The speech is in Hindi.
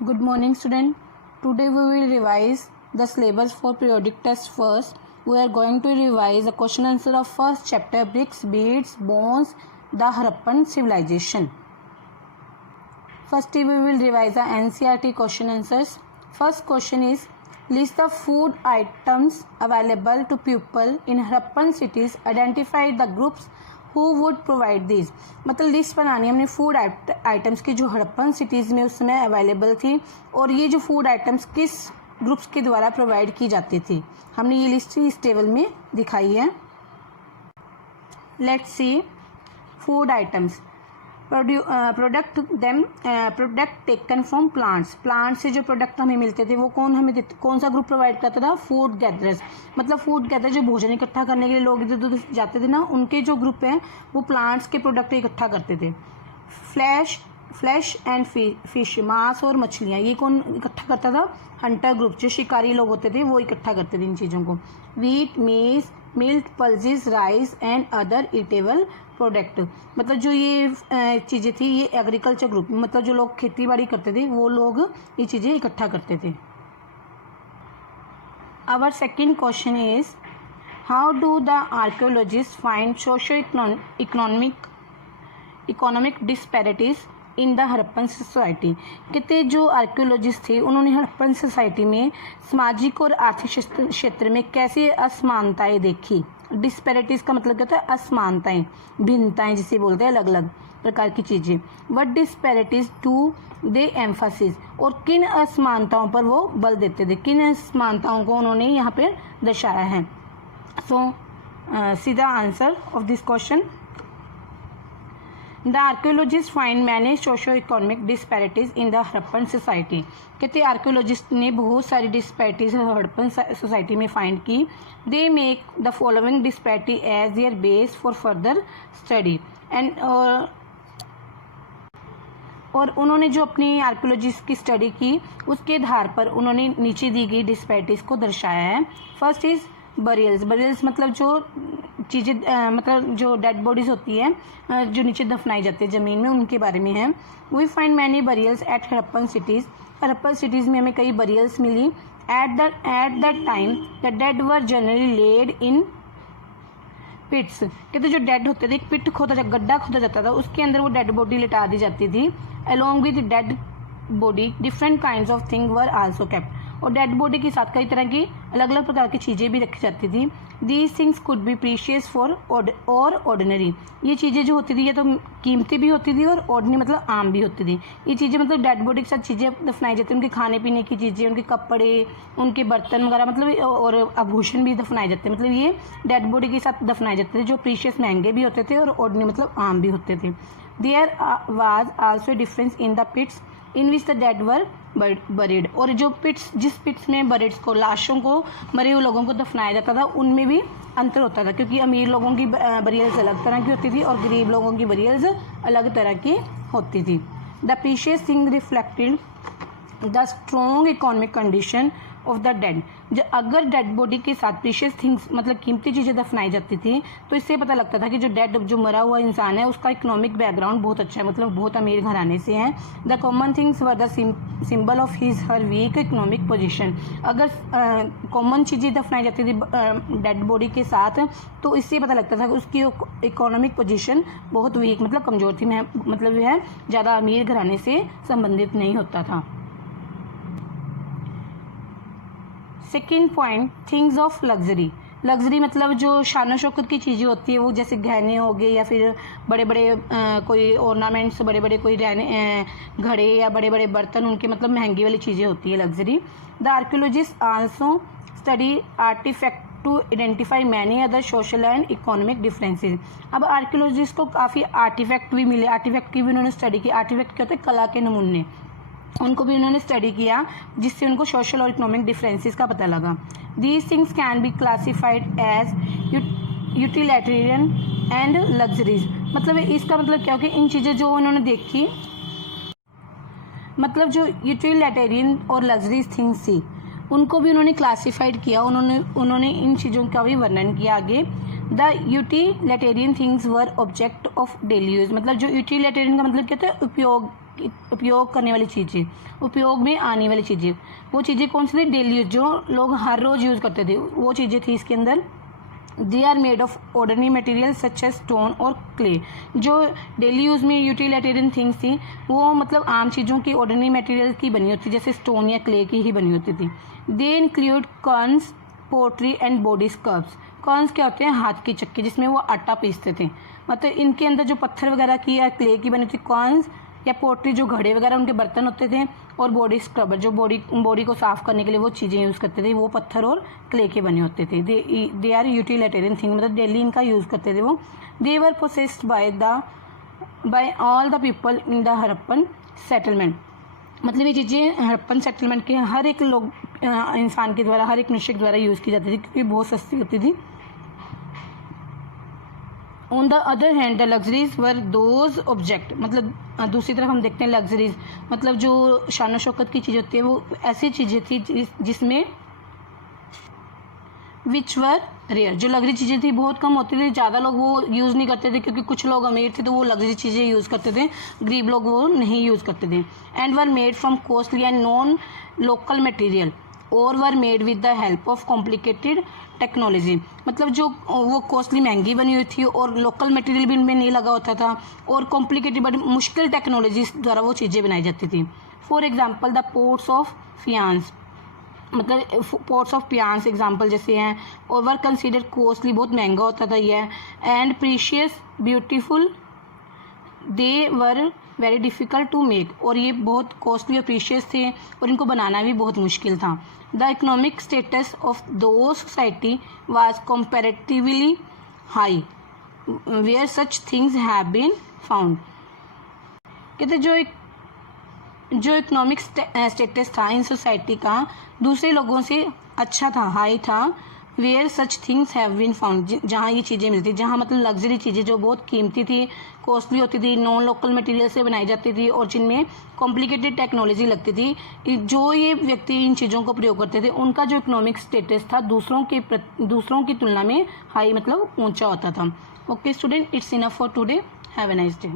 Good morning, student. Today we will revise the syllabus for periodic test first. We are going to revise the question answer of first chapter, bricks, beads, bones, the Harappan civilization. Firstly, we will revise the NCERT question answers. First question is, list the food items available to people in Harappan cities. Identify the groups who would provide these. मतलब लिस्ट बनानी है हमने फूड आइटम्स की जो हड़प्पन सिटीज़ में उस समय अवेलेबल थी, और ये जो फूड आइटम्स किस ग्रुप्स के द्वारा प्रोवाइड की जाती थी. हमने ये लिस्ट इस टेबल में दिखाई है. Let's sea food items. Product taken from plants. Plant से जो प्रोडक्ट हमें मिलते थे वो कौन सा ग्रुप प्रोवाइड करता था? Food gatherers. मतलब फूड गैदर जो भोजन इकट्ठा करने के लिए लोग इधर उधर जाते थे ना, उनके जो ग्रुप हैं वो प्लांट्स के प्रोडक्ट इकट्ठा करते थे. फ्लैश एंड फिश, मांस और मछलियाँ, ये कौन इकट्ठा करता था? हंटर ग्रुप, जो शिकारी लोग होते थे वो इकट्ठा करते थे इन चीज़ों को. वीट, मेज, milk, pulses, rice and other eatable product. मतलब जो ये चीज़ें थी ये एग्रीकल्चर ग्रुप, मतलब जो लोग खेती बाड़ी करते थे वो लोग ये चीज़ें इकट्ठा करते थे. Our second question is, how do the archaeologist find socio economic disparities in the Harappan society. कहते जो आर्कियोलॉजिस्ट थे उन्होंने हड़प्पन सोसाइटी में सामाजिक और आर्थिक क्षेत्र में कैसे असमानताएं देखी. डिस्पैरिटीज का मतलब क्या होता है? असमानताएं, भिन्नताएं जिसे बोलते हैं, अलग अलग प्रकार की चीज़ें. वट डिस्पैरिटीज टू दे एम्फासिस, और किन असमानताओं पर वो बल देते थे, किन असमानताओं को उन्होंने यहाँ पर दर्शाया है. सो सीधा answer of this question. The archaeologist find many socio economic disparities in the Harappan society. कहते आर्कियोलॉजिस्ट ने बहुत सारी डिस्पैरिटीज हड़प्पन सोसाइटी में फाइंड की. They make the following disparity as their base for further study. And और उन्होंने जो अपनी आर्कियोलॉजिस्ट की स्टडी की उसके आधार पर उन्होंने नीचे दी गई डिस्पैरिटीज को दर्शाया है. First is burials. बरियल्स मतलब जो चीज़ें, मतलब जो डेड बॉडीज होती है जो नीचे दफनाई जाती है ज़मीन में, उनके बारे में है. We find many burials at Harappan cities. Harappan cities में हमें कई बरियल्स मिली. At the time the dead were generally laid in pits. कहते जो डेड होते थे, एक पिट गड्ढा खोदा जाता था, उसके अंदर वो डेड बॉडी लिटा दी जाती थी. Along with dead body different kinds of thing were also kept. और डेड बॉडी के साथ कई तरह की अलग अलग प्रकार की चीज़ें भी रखी जाती थी. These things could be precious for और ऑर्डिनरी. ये चीज़ें जो होती थी ये तो कीमती भी होती थी और ऑर्डिनरी मतलब आम भी होती थी. ये चीज़ें मतलब डेड बॉडी के साथ चीज़ें दफनाई जाती थी, उनके खाने पीने की चीज़ें, उनके कपड़े, उनके बर्तन वगैरह, मतलब और आभूषण भी दफनाए जाते. मतलब ये डेड बॉडी के साथ दफनाए जाते थे, जो प्रीशियस महंगे भी होते थे और ऑर्डिनरी मतलब आम भी होते थे. There was also difference in the pits in which the dead were buried. और जो पिट्स, जिस पिट्स में बरीड्स को, लाशों को, मरे हुए लोगों को दफनाया जाता था, उनमें भी अंतर होता था, क्योंकि अमीर लोगों की बरियल्स अलग तरह की होती थी और गरीब लोगों की बरियल्स अलग तरह की होती थी. The precious thing reflected the strong economic condition of the dead. जो अगर डेड बॉडी के साथ प्रीशियस थिंग्स मतलब कीमती चीज़ें दफनाई जाती थी तो इससे पता लगता था कि जो डेड, जो मरा हुआ इंसान है, उसका इकोनॉमिक बैकग्राउंड बहुत अच्छा है, मतलब बहुत अमीर घराने से है. The common things were the symbol of his her weak economic position. अगर कॉमन चीज़ें दफनाई जाती थी डेड बॉडी के साथ तो इससे पता लगता था कि उसकी इकोनॉमिक पोजीशन बहुत वीक, मतलब कमज़ोर थी, मतलब यह है ज़्यादा अमीर घराने से संबंधित नहीं होता था. Second point, things of luxury. Luxury मतलब जो शान शौकत की चीज़ें होती है, वो जैसे गहने हो गए या फिर बड़े बड़े कोई ऑर्नामेंट्स, बड़े बड़े कोई घड़े या बड़े बड़े बर्तन, उनके मतलब महंगी वाली चीज़ें होती है luxury. The archaeologist also study artifact to identify many other social and economic differences. अब आर्कियोलॉजिस्ट को काफ़ी आर्टिफैक्ट भी मिले. आर्टिफैक्ट की भी उन्होंने स्टडी की. आर्टिफैक्ट क्या होते हैं? कला के नमूने. उनको भी उन्होंने स्टडी किया जिससे उनको सोशल और इकोनॉमिक डिफरेंसेस का पता लगा. These things can be classified as utilitarian and luxuries. मतलब इसका मतलब क्या हो कि इन चीज़ें जो उन्होंने देखी, मतलब जो यूटिलिटेरियन और लग्जरीज थिंग्स थी उनको भी उन्होंने क्लासिफाइड किया. उन्होंने इन चीज़ों का भी वर्णन किया आगे. The utilitarian things were object of daily use. मतलब जो यूटिलिटेरियन का मतलब क्या होता है? उपयोग करने वाली चीज़ें, उपयोग में आने वाली चीज़ें। वो चीज़ें कौन सी थी? डेली यूज, जो लोग हर रोज़ यूज़ करते थे, वो चीज़ें थी इसके अंदर। They are made of ordinary material such as stone और क्ले। जो डेली यूज़ में यूटिलिटेरियन थिंग्स थी वो मतलब आम चीज़ों की, ऑर्डनरी मटेरियल की बनी होती थी, जैसे स्टोन या क्ले की ही बनी होती थी। They include querns, pottery and body scrubs. Querns क्या होते हैं? हाथ के चक्के, जिसमें वो आटा पीसते थे। मतलब इनके अंदर जो पत्थर वगैरह की या क्ले की बनी थी कर्न्स, या पोट्री जो घड़े वगैरह उनके बर्तन होते थे, और बॉडी स्क्रबर जो बॉडी को साफ करने के लिए वो चीज़ें यूज़ करते थे, वो पत्थर और क्ले के बने होते थे। दे आर यूटिलिटेरियन थिंग, मतलब डेली इनका यूज़ करते थे वो। They were possessed by all the people in the Harappan settlement. मतलब ये चीज़ें हड़प्पन सेटलमेंट के हर एक लोग इंसान के द्वारा, हर एक मनुष्य के द्वारा यूज़ की जाती थी, क्योंकि बहुत सस्ती होती थी। On the other hand the luxuries were those object, मतलब दूसरी तरफ हम देखते हैं लग्जरीज, मतलब जो शान शौकत की चीज़ होती है वो ऐसी चीज़ें थी जिसमें विच वर रेयर, जो लग्जरी चीज़ें थी बहुत कम होती थी, ज़्यादा लोग वो यूज़ नहीं करते थे, क्योंकि कुछ लोग अमीर थे तो वो लग्जरी चीज़ें यूज़ करते थे, गरीब लोग वो नहीं यूज़ करते थे। And were made from costly and non local material और were made with the help of complicated technology. मतलब जो वो कॉस्टली महंगी बनी हुई थी और लोकल मटेरियल भी इनमें नहीं लगा होता था, और कॉम्प्लिकेटेड बड़ी मुश्किल टेक्नोलॉजी द्वारा वो चीज़ें बनाई जाती थी। For example the ports of faience, मतलब पोर्ट्स ऑफ पियांस एग्जाम्पल जैसे हैं, और वर कंसिडर कॉस्टली, बहुत महंगा होता था ये, and precious beautiful, they were very difficult to make, और ये बहुत कॉस्टली और प्रीशियस थे और इनको बनाना भी बहुत मुश्किल था। The economic status of those society was comparatively high where such things have been found. कहते जो इकोनॉमिक स्टेटस था इन सोसाइटी का दूसरे लोगों से अच्छा था, हाई था, where such things have been found, जहाँ ये चीज़ें मिलती, जहाँ मतलब लग्जरी चीज़ें जो बहुत कीमती थी, कॉस्टली होती थी, नॉन लोकल मटेरियल से बनाई जाती थी, और जिनमें कॉम्प्लिकेटेड टेक्नोलॉजी लगती थी, जो ये व्यक्ति इन चीज़ों को प्रयोग करते थे उनका जो इकोनॉमिक स्टेटस था दूसरों की तुलना में हाई, मतलब ऊंचा होता था। Okay student, it's enough for today, have a nice day.